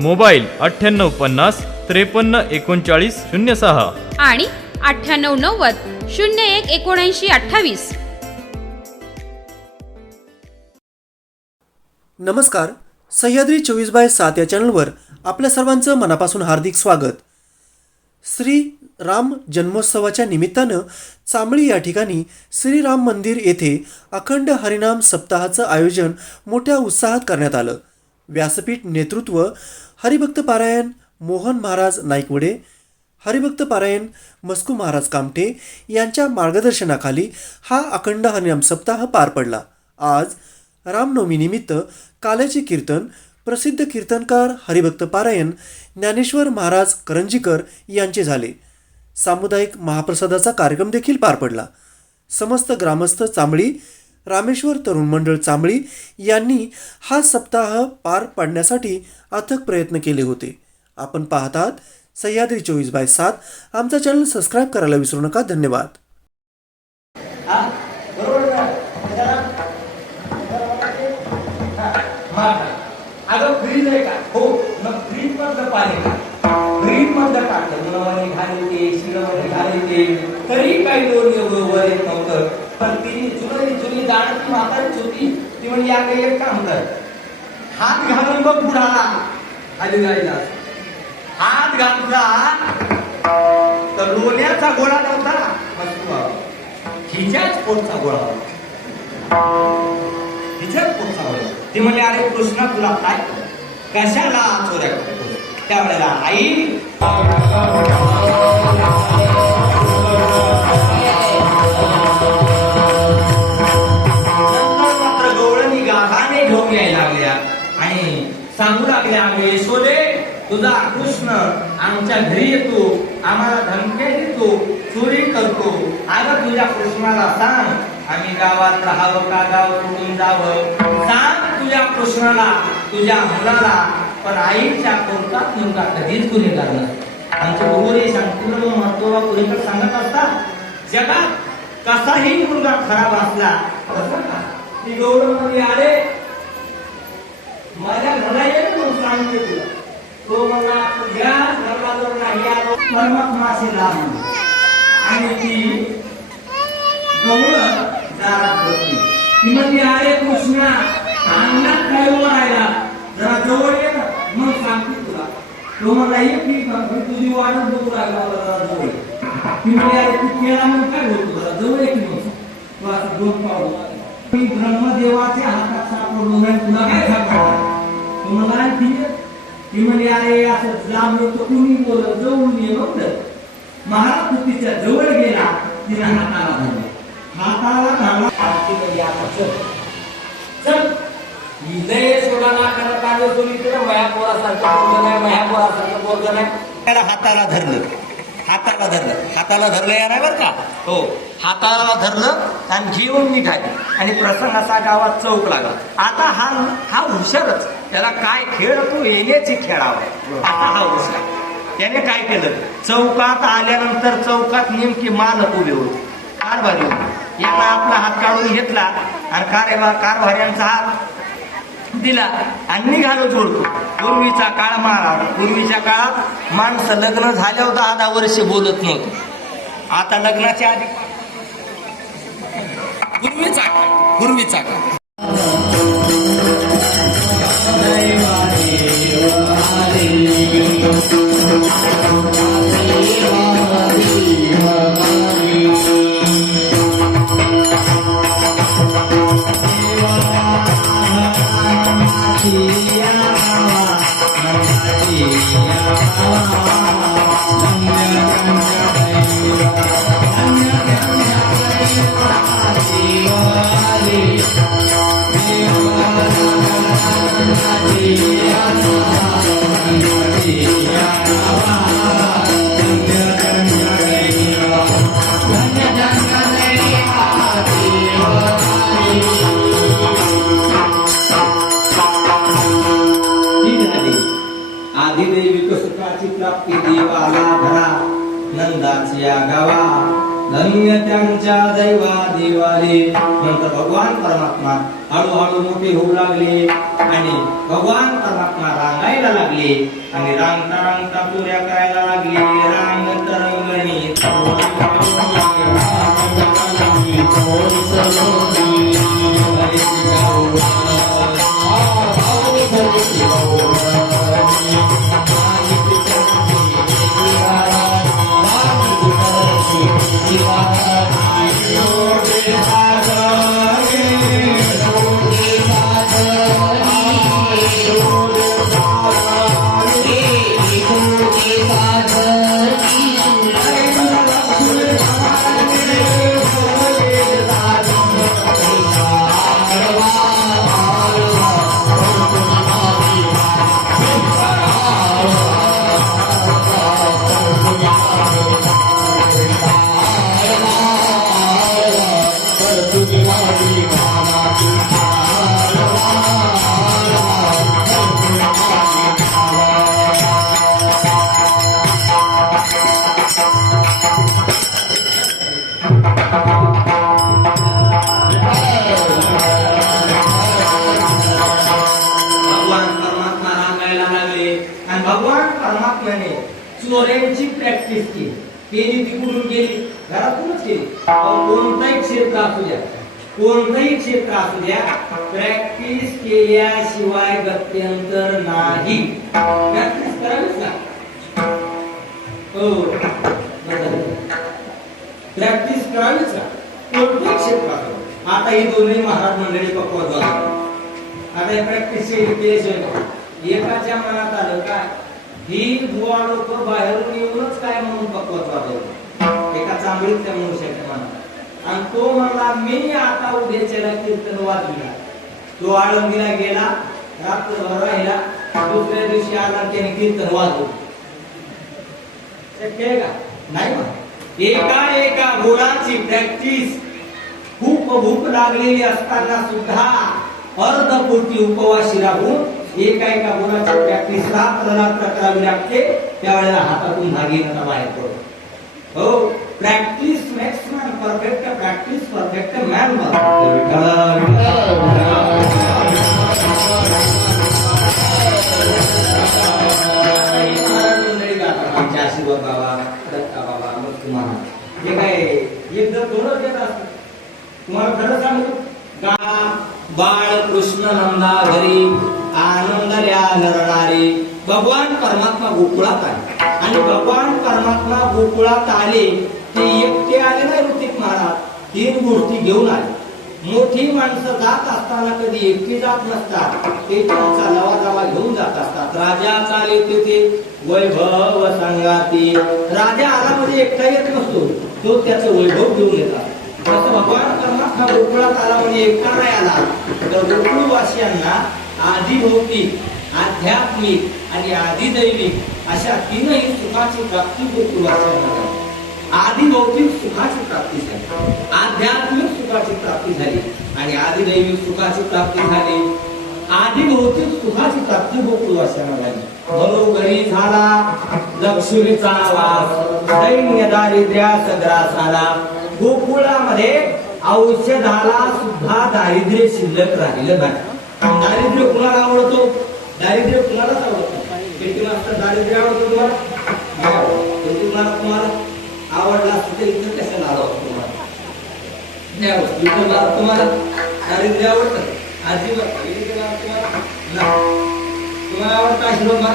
Mobile अठ्ठ्याण्णव पन्नास त्रेपन्न एकोणचाळीस शून्य सहा. आणि अठ्ठ्याण्णव नव्वद शून्य एक एकोणऐंशी अठ्ठावीस. नमस्कार. सह्याद्री चोवीस बाय सात या चॅनलवर आपल्या सर्वांचं मनापासून हार्दिक स्वागत. श्री राम जन्मोत्सवाच्या निमित्तानं चांबळी या ठिकाणी श्रीराम मंदिर येथे अखंड हरिनाम सप्ताहाचं आयोजन मोठ्या उत्साहात करण्यात आलं. व्यासपीठ नेतृत्व हरिभक्त पारायण मोहन महाराज नाईकवडे हरिभक्त पारायण मस्कू महाराज कामठे यांच्या मार्गदर्शनाखाली हा अखंड हरिनाम सप्ताह पार पडला. आज रामनवमीनिमित्त काल्याचे कीर्तन प्रसिद्ध कीर्तनकार हरिभक्त पारायण ज्ञानेश्वर महाराज करंजीकर यांचे झाले. सामुदायिक महाप्रसादाचा कार्यक्रम देखील पार पडला. समस्त ग्रामस्थ चांबळी रामेश्वर तरुण मंडळ चांबळी यांनी हा सप्ताह पार पाडण्यासाठी अथक प्रयत्न केले होते. आपण पाहतात सह्याद्री चोवीस बाय सात आमचा चॅनल सबस्क्राईब करायला विसरू नका. धन्यवाद. तरी काही दोन योग वर येत नव्हतं. पण ती जुनी जुनी जाणती म्हातारीच होती ती म्हणजे या काही एक काम कर. हात घालून बघ बुडाला खाली राहिला हात घातला तर लोण्याचा गोळा नव्हता हिच्याच पोटचा गोळा हिच्याच पोटचा गोळा ती म्हणजे अरे कृष्णा तुला काय कशाला चोऱ्या करतो त्यावेळेला आई सांगू लागले आम्ही यशोदे तुझा कृष्ण आमच्या घरी येतो आम्हाला धमक्या देतो चोरी करतो. अगं तुझ्या कृष्णाला सांग आम्ही गावात राहावं का गाव सोडून जावं? सांग तुझ्या कृष्णाला तुझ्या मुलाला पण आईच्या कोर्टात नेमका कधीच गुन्हेगार नसतो आमचे गुरुरे संपूर्ण महत्त्व पुरेकर सांगत असतात? जगात कसाही मुलगा खराब असला तसं का? ती गौरवमध्ये आले माझ्या घरा ये म्हणून सांगते तुला. तो मला तुझ्या घरला जर नाही आलो कर्मक मासे लाभ आणि ती गवळ दारात बसली. ती म्हणजे अरे कृष्णा अंगणात काय उभा राहिला? जरा जवळ ये ना. मग सांगते तुला. तो मला एक मी मी तुझी वाटच बघू लागला मला जरा जवळ. ती म्हणजे अरे तू केला मग काय बोलतो जरा जवळ ये की मग. तू असं दोन पाऊल मी ब्रह्मदेवाच्या हातात सापडलो नाही तुला काय सापडला? मला ठीक ती म्हणजे अरे असं लांब तर कुणी बोलत जवळून ये नव्हतं महाराज तू तिच्या जवळ गेला. तिला हाताला धरला. हाताला धरला. आरती म्हणजे आता चल. चल. लय सोडा ना करत आलो तुम्ही इकडे वया पोरासारखं पोरगं नाही वया पोरासारखं पोरगं नाही. त्याला हाताला धरलं. हाताला धरलं. हाताला धरलं या बरं का? हो. हाताला धरलं आणि घेऊन मी आली आणि प्रसंग असा गावात चौक लागला. आता हा हा हुशारच. त्याला काय खेळ तू येण्याची खेळावा हा त्याने काय केलं? चौकात आल्यानंतर चौकात नेमकी मालक उभे होते. कारभारी होते. याला आपला हात काढून घेतला. आणि कारभा कारभाऱ्यांचा हात दिला. आणि निघालो जोडतो. पूर्वीचा काळ मारा. पूर्वीच्या काळात माणसं लग्न झाल्यावर दहा दहा वर्ष बोलत नव्हतं. आता लग्नाच्या आधी पूर्वीचा काळ. पूर्वीचा काळ. नंदाची या गावा. धन्य त्यांच्या दैवा देवाले. नंतर भगवान परमात्मा हळूहळू मोठे होऊ लागले आणि भगवान परमात्मा रांगायला लागले आणि रांगता रांगता पुऱ्या करायला लागले. रांग तरंगणी चोऱ्यांची प्रॅक्टिस केली. त्यांनी तिकडून गेली घरातूनच केली. कोणताही क्षेत्र असू द्या. हो. कोणतंही क्षेत्र असू द्या प्रॅक्टिस केल्याशिवाय गत्यंतर नाही. प्रॅक्टिस करावीच ना हो. प्रॅक्टिस करावीच ना क्षेत्र असू आता ही दोन्ही महाराज मंडळी पक्वत झाली. आता हे प्रॅक्टिस केल्याशिवाय एकाच्या मनात आलं काय ही बुवा लोक बाहेरून येऊनच काय म्हणून पक्वत वाजवलं एका चांगलीच त्या मनुष्याच्या मनात. आणि तो म्हणला मी आता उद्याच्याला कीर्तन वाजविला. तो आळंदीला गेला रात्रभर राहिला दुसऱ्या दिवशी आला त्याने कीर्तन वाजवलं. शक्य आहे का? नाही म्हणा. एका एका गुणाची प्रॅक्टिस खूप भूक लागलेली असताना सुद्धा अर्धपूर्ती उपवाशी राहून एका एका गुणाची प्रॅक्टिस सात रात्र करावी लागते त्यावेळेला हातातून भागीनता बाहेर पडतो. हो practice makes man perfect practice perfect man आमचे आशीर्वाद बाबा दत्ता बाबा मग तुम्हाला हे काय एकदा दोनच येत असत तुम्हाला खरं सांगतो गा बाळ कृष्ण नंदा घरी आनंदल्या नरणारे भगवान परमात्मा गोकुळात आले. आणि भगवान परमात्मा गोकुळात आले ते एकटे आले नाही ऋतिक महाराज? तीन गोष्टी घेऊन आले. मोठी माणसं जात असताना कधी एकटी जात नसतात. ते त्यांचा लवाजावा घेऊन जात असतात. राजा चाले तेथे वैभव संगाती. राजा आला म्हणजे एकटा येत नसतो. तो त्याचं वैभव घेऊन येतात. जसं भगवान परमात्मा गोकुळात आला म्हणजे एकटा नाही आला. तर गोकुळवासियांना आदिभौतिक आध्यात्मिक आणि आदिदैविक अशा तीनही सुखाची प्राप्ती गोकुळवासियांना आधी भौतिक सुखाची प्राप्ती झाली. आध्यात्मिक सुखाची प्राप्ती झाली. आणि आधी दैविक सुखाची प्राप्ती झाली. आधी भौतिक सुखाची प्राप्ती गोकुळवासियांना झाली घरोघरी झाला लक्ष्मीचा वास दैन्य दारिद्र्यास ग्रास आला गोकुळामध्ये औषधाला सुद्धा दारिद्र्य शिल्लक राहिलं नाही. दारिद्र्य कुणाला आवडतो? दारिद्र्य कुणालाच आवडतो पेटी मास्तर दारिद्र्य आवडतो तुम्हाला? तुम्हाला तुम्हाला आवडला असतं तर इथं कशाला आलो असतो तुम्हाला तुम्हाला दारिद्र्य आवडतं? अजिबात तुम्हाला आवडतं. आशीर्वाद मला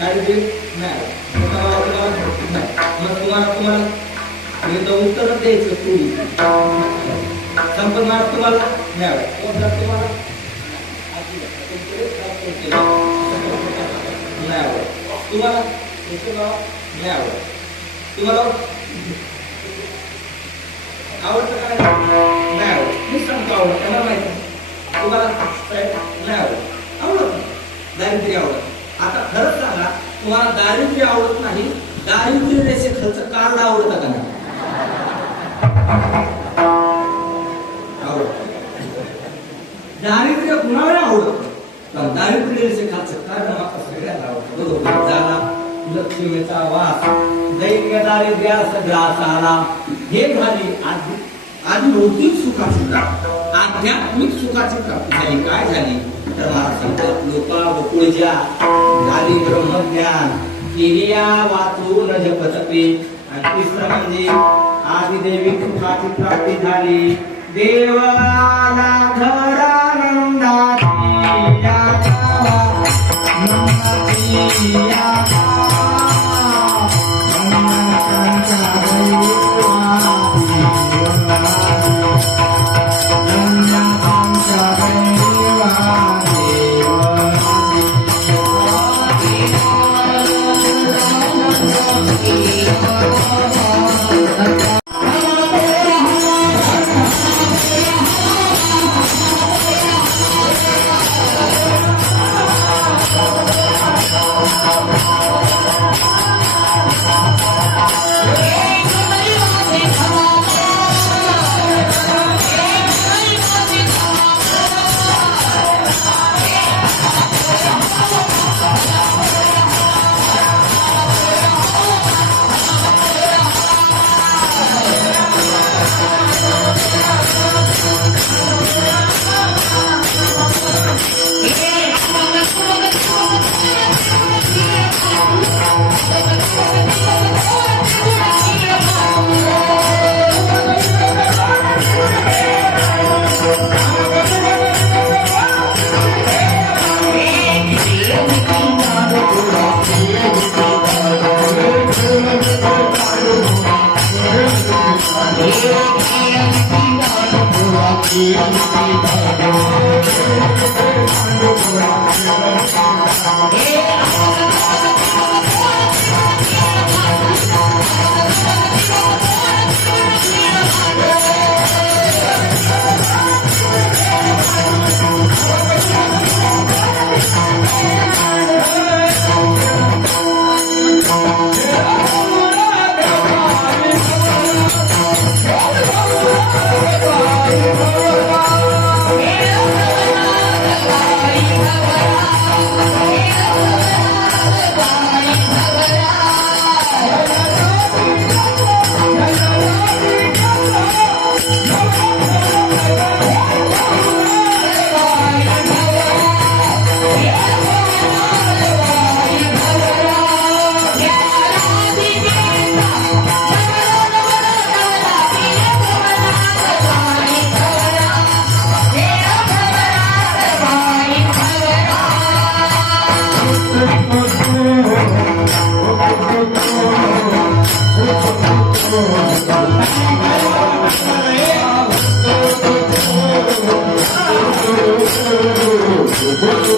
दारिद्र्य नाही मग तुम्हाला तुम्हाला म्हणजे मी तर उत्तर द्यायचं तुम्ही संपत मला तुम्हाला नाही आवडत. तुम्हाला नाही आवडत. तुम्हाला तुमचं नाव नाही आवडत तुम्हाला आवडतं का नाही आवडत मी सांगतो आवडत मला माहिती आहे. तुम्हाला साहेब नाही आवडत आवडत नाही दारिद्र्य आवडत आता खरंच सांगा तुम्हाला दारिद्र्य आवडत नाही दारिद्र्य रेषेखालचं कार्ड आवडतं का नाही दारिद्र्य कुणाला आवडत पण दारिद्र्याचे रेषेखालचं कार्ड मात्र सगळ्याला आवडतं. बरोबर. झाला लक्ष्मीचा वास दैन्य दारिद्र्या ग्रास आला हे झाले आधी आधी भौतिक सुखाची प्राप्त. आध्यात्मिक सुखाची प्राप्ती. झाली काय झाली? तर मला सांगतात लोका वकुळजा झाली ब्रह्मज्ञान. केलिया वाचून जपतपे आणि तिसरं म्हणजे आदिदेवी सुखाची प्राप्ती झाली. देवाला घरा या Yeah.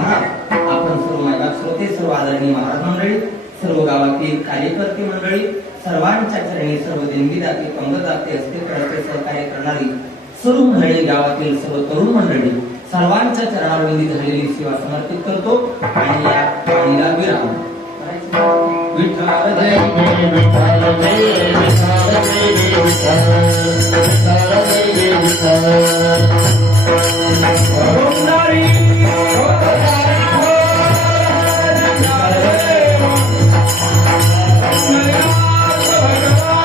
महाराज आपण सर्व महिला श्रोते सर्व आदरणीय महाराज मंडळी सर्व गावातील कार्यकर्ते मंडळी सर्वांच्या चरणी सर्व देणगीदाते पंगदाते असते करते सहकार्य करणारी सर्व मंडळी गावातील सर्व तरुण मंडळी सर्वांच्या चरणारविंदी झालेली सेवा समर्पित करतो आणि या पाणीला विराम विठ्ठल Deus.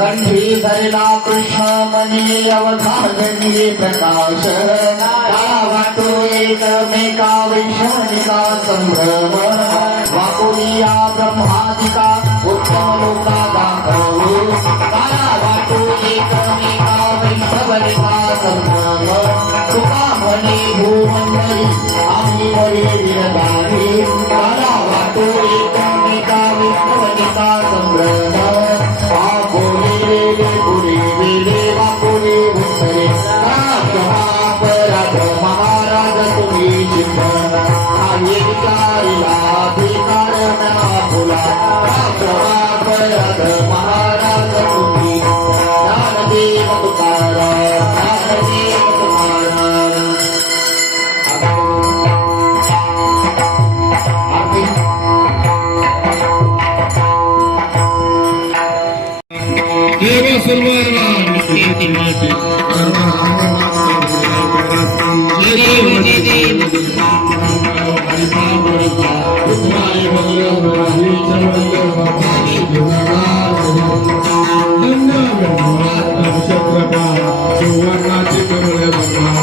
धरला कृष्ण मनी अवधाननी प्रकाश वाटो एकमेका वैष्णविका संभ्रम. वाकुरिया ब्रह्मादिका उत्तम लोका दाखव काला वाटो एकमेका वैष्णविका संभ्रम. तुका मनी भूमंडळी आम्ही मरे दिनगावी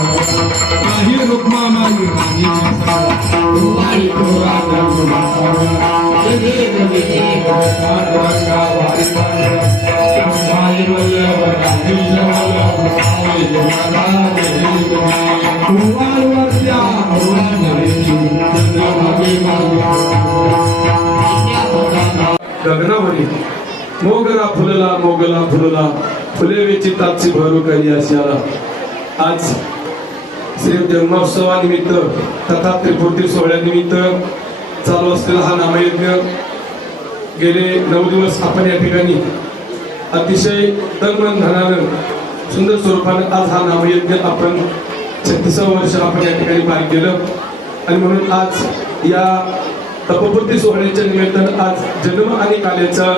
बघा काही रुक्मा मागी राणी गगनावरी मोगरा फुलला मोगला फुलला. फुले वेची भरू काही अशाला. आज श्री जन्मोत्सवानिमित्त तथा त्रिपुर्ती सोहळ्यानिमित्त चालू असलेला हा नामयज्ञ. गेले नऊ दिवस आपण या ठिकाणी अतिशय तनमन धनानं सुंदर स्वरूपानं आज हा नामयज्ञ आपण छत्तीसावं वर्ष आपण या ठिकाणी पार केलं. आणि म्हणून आज या तपपूर्ती सोहळ्याच्या निमित्तानं आज जन्म आणि काल्याचं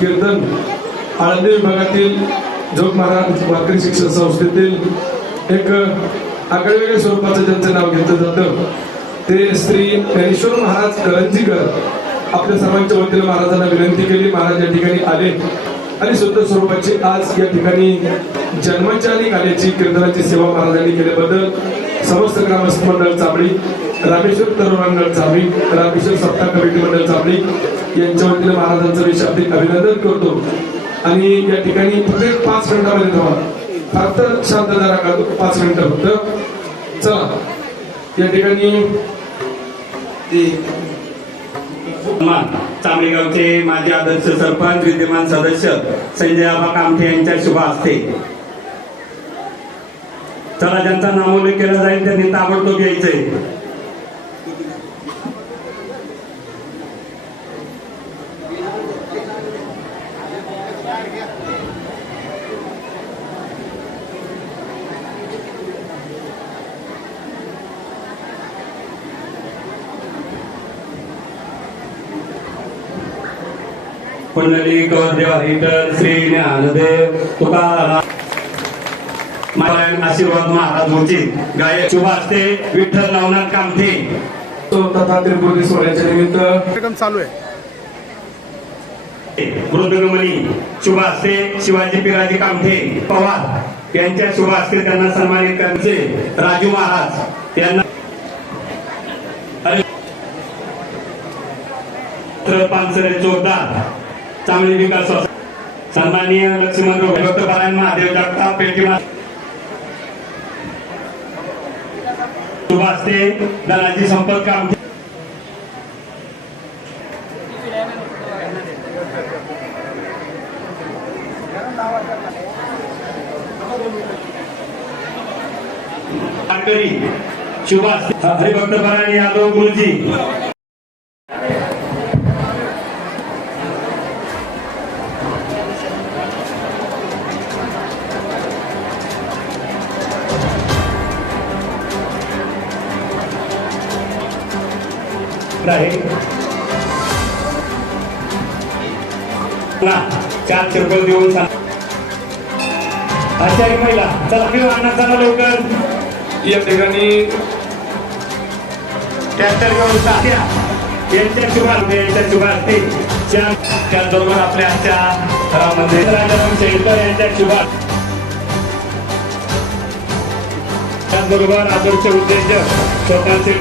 कीर्तन आळंदी विभागातील जोग महाराज वारकरी शिक्षण संस्थेतील एक आगळेवेगळ्या स्वरूपाचं ज्यांचं नाव घेतलं जातं ते श्री ज्ञानेश्वर महाराज करंजीकर आपल्या सर्वांच्या वतीने महाराजांना विनंती केली. महाराज या ठिकाणी आले आणि सुंदर स्वरूपाची आज या ठिकाणी जन्माच्या आणि काल्याची कीर्तनाची सेवा महाराजांनी केल्याबद्दल समस्त ग्रामस्थ मंडळ चांबळी रामेश्वर तरुण मंडळ चांबळी रामेश्वर सप्ताह कमिटी मंडळ चांबळी यांच्या वतीने महाराजांचं मी शाब्दिक अभिनंदन करतो. आणि या ठिकाणी प्रत्येक पाच मिनिटामध्ये थांबा फक्त शब्द जरा का पाच मिनिटं फक्त. चला. या ठिकाणी ते माजी आदर्श सरपंच विद्यमान सदस्य संजय आबा कामठे यांच्या शुभ असते चला ज्यांचा नामोल्लेख केला जाईल त्यांनी ताबडतोब यायचंय. पुंडली गौरदेव हरिटर श्री ज्ञानदेव तुकाराम. नारायण आशीर्वाद महाराज गायक शुभ असते विठ्ठल नवनाथ कामठे. तो तथा त्रिपुरी सोहळ्याच्या निमित्त मृदुंगमणी शुभ असते शिवाजी पिराजी कामठे पवार यांच्या शुभ असते त्यांना सन्मानित करण्याचे राजू महाराज यांना पानसरे चोरदार. चांगली विकास सन्माननीय लक्ष्मण भक्त पारायण महादेव जगताप पेटीमा सुभाष ते दलाची संपर्क कामठे वारकरी हरिभक्त पारायण यादव गुरुजी. आहे ना चार चिरपल देऊन सांग आचारी महिला चला घेऊ अण्णा चला लवकर या ठिकाणी ट्रॅक्टर घेऊन साध्या यांच्या शुभारंभ यांच्या शुभार्थी त्याचबरोबर आपल्या आजच्या घरामध्ये शेळकर यांच्या शुभार त्याचबरोबर आदर्श उद्योजक स्वतःचे